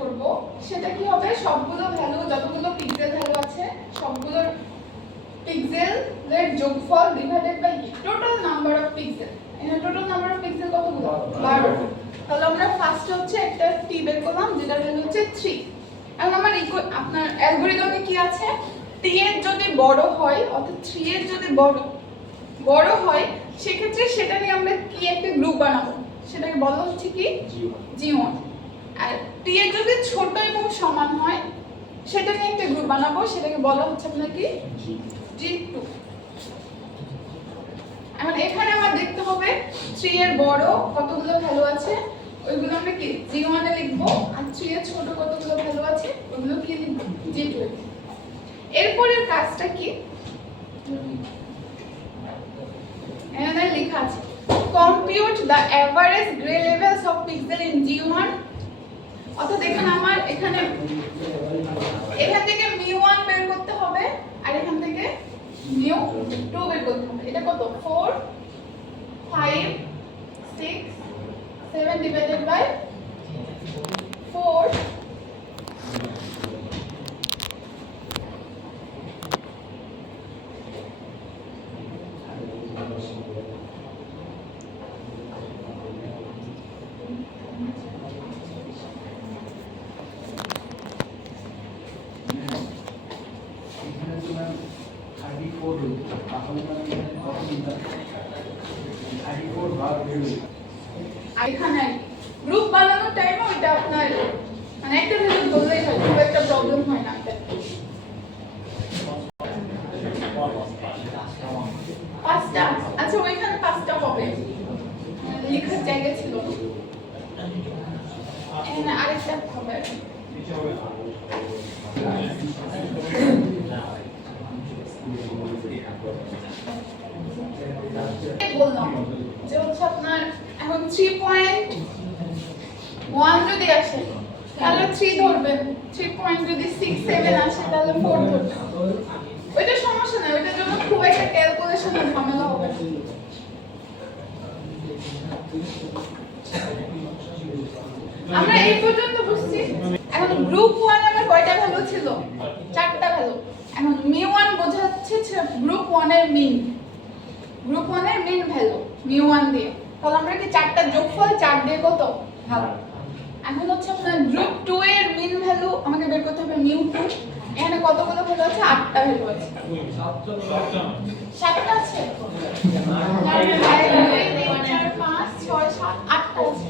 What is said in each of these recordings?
করব সেটা কি হবে সবগুলো ভ্যালু যতগুলো পিক্সেল ভ্যালু আছে সবগুলোর পিক্সেলের যোগফল divided by total number of pixel. এখানে টোটাল নাম্বার অফ পিক্সেল কতগুলো 12। তাহলে আমরা ফার্স্ট হচ্ছে একটা টি বের করলাম যেটার ভ্যালু হচ্ছে 3। এখন আমার আপনার অ্যালগরিদমে কি আছে টি এর যদি বড় হয় অর্থাৎ 3 এর যদি বড় হয় সেক্ষেত্রে সেটা নিয়ে আমরা কি একটা গ্রুপ বানাবো সেটাকে বলা হচ্ছে কি জি1। আর টি এর যদি ছোট এবং সমান হয় সেটা নিয়ে একটা গ্রুপ বানাবো সেটাকে বলা হচ্ছে আপনার কি জি2। এখন এখানে আমার দেখতে হবে 3 এর বড় কতগুলো ভ্যালু আছে ওইগুলো আমরা কি জি1 এ লিখব আর 3 এর ছোট কতগুলো ভ্যালু আছে ওগুলো কি লিখব জি2 এ। এরপরের কাজটা কি এখানে লেখা আছে compute the average grey levels of pixel in G one. অর্থাৎ এখানে আমার এখান থেকে মিউ1 বের করতে হবে আর এখান থেকে মিউ2 বের করতে হবে। এটা কত 4 5 6 7 ডিভাইডেড বাই 4 এখানে গ্রুপ বানানোর টাইমে ওইটা আপনার মানে একটা ভ্যালু ধরলেই হয় খুব একটা প্রবলেম হয় না। পাঁচটা আচ্ছা ওইখানে পাঁচটা হবে লেখার জায়গা ছিল এখানে আরেকটা হবে বললাম যে হচ্ছে আপনার এখন 3.1 যদি আসে তাহলে 3 ধরবেন 3. যদি 6 7 আসে তাহলে 4 ধরবেন। ওইটা সমস্যা না ওইটার জন্য খুব একটা ক্যালকুলেশনের ঝামেলা হবে না। আমরা এই পর্যন্ত বুঝছি। এখন গ্রুপ 1 আমার কয়টা ভ্যালু ছিল 4টা ভ্যালু। এখন মিউ1 বোঝাচ্ছে গ্রুপ 1 এর মিন ভ্যালু মিউ1 দিয়ে। তাহলে আমরা কি 4টা যোগফল 4 দিয়ে কত ভাগ। এখন হচ্ছে আপনার গ্রুপ 2 এর মিন ভ্যালু আমাকে বের করতে হবে মিউ2। এখানে কতগুলো ভ্যালু আছে 8টা ভ্যালু আছে 7টা আছে 1 2 3 4 5 6 7 8টা আছে।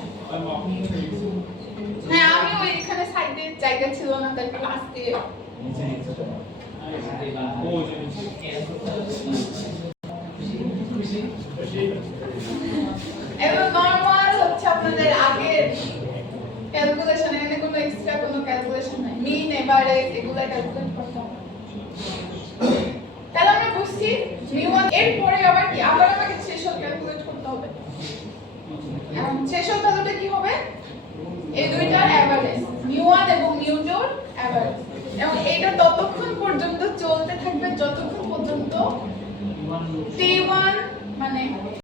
না আমি ওই এখানে সাইডে জায়গা ছিল না তাই ক্লাস দিয়ে এবং নরমাল হচ্ছে আপনাদের আগের ক্যালকুলেশন এখানে কোনো এক্সট্রা কোনো ক্যালকুলেশন নাই মিন এভারেজ এগুলা ক্যালকুলেট করতে হবে। তাহলে আমরা বুঝছি মিউ1 এর পরে আবার কি আবার আমাকে থ্রেশহোল্ড ক্যালকুলেট করতে হবে। এখন থ্রেশহোল্ড ভ্যালুটা কি হবে এই দুইটার এভারেজ মিউ1 এবং মিউ2 এর এভারেজ এবং এটা ততক্ষণ পর্যন্ত চলতে থাকবে যতক্ষণ পর্যন্ত t1 মানে